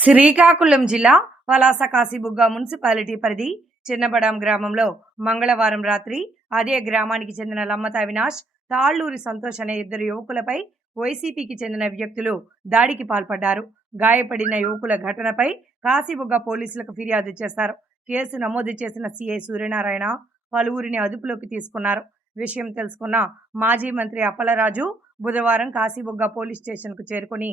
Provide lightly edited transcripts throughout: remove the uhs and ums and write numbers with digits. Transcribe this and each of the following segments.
శ్రీకాకుళం జిల్లా పలాస కాశీబుగ్గ మున్సిపాలిటీ పరిధి చిన్నబడాం గ్రామంలో మంగళవారం రాత్రి అదే గ్రామానికి చెందిన లమ్మత అవినాష్, తాళ్లూరి సంతోష్ అనే ఇద్దరు యువకులపై వైసీపీకి చెందిన వ్యక్తులు దాడికి పాల్పడ్డారు. గాయపడిన యువకుల ఘటనపై కాశీబుగ్గ పోలీసులకు ఫిర్యాదు చేశారు. కేసు నమోదు చేసిన సీఐ సూర్యనారాయణ పలువురిని అదుపులోకి తీసుకున్నారు. విషయం తెలుసుకున్న మాజీ మంత్రి అప్పలరాజు బుధవారం కాశీబుగ్గ పోలీస్ స్టేషన్కు చేరుకుని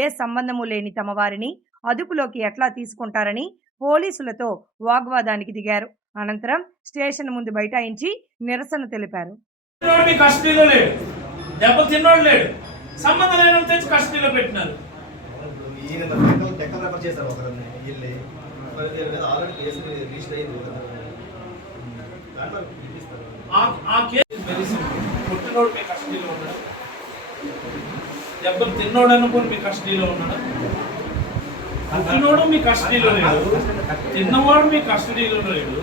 ఏ సంబంధము లేని తమ వారిని అదుపులోకి ఎట్లా తీసుకుంటారని పోలీసులతో వాగ్వాదానికి దిగారు. అనంతరం స్టేషన్ ముందు బైఠాయించి నిరసన తెలిపారు. పుట్టినోడు మీ కస్టడీలో ఉన్నాడు, దెబ్బలు తిన్నోడు అనుకోని మీ కస్టడీలో ఉన్నాడు. పుట్టినోడు మీ కస్టడీలో లేడు, తిన్నవాడు మీ కస్టడీలో లేడు.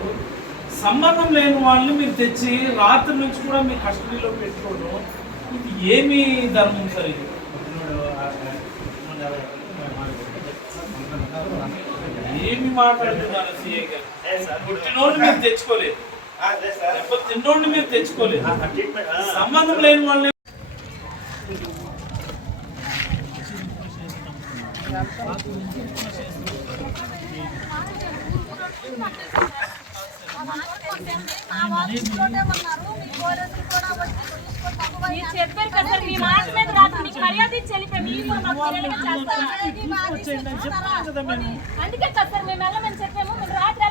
సంబంధం లేని వాళ్ళని మీరు తెచ్చి రాత్రి నుంచి కూడా మీ కస్టడీలో పెట్టుకోవడం ఇది ఏమి ధర్మం సార్? ఇది ఏమి మాట్లాడుతున్నారు సిఐ గారు? పుట్టినోడు మీరు తెచ్చుకోలేదు, తిన్నోడిని మీరు తెచ్చుకోలేదు. సంబంధం లేని వాళ్ళని చెప్పారు కదా సార్, మీ మాట మీద రాత్రి మీకు మర్యాద ఇచ్చి వెళ్ళిపోయి అందుకే కదా సార్ మేము వెళ్ళమని చెప్పాము. మేము రాత్రి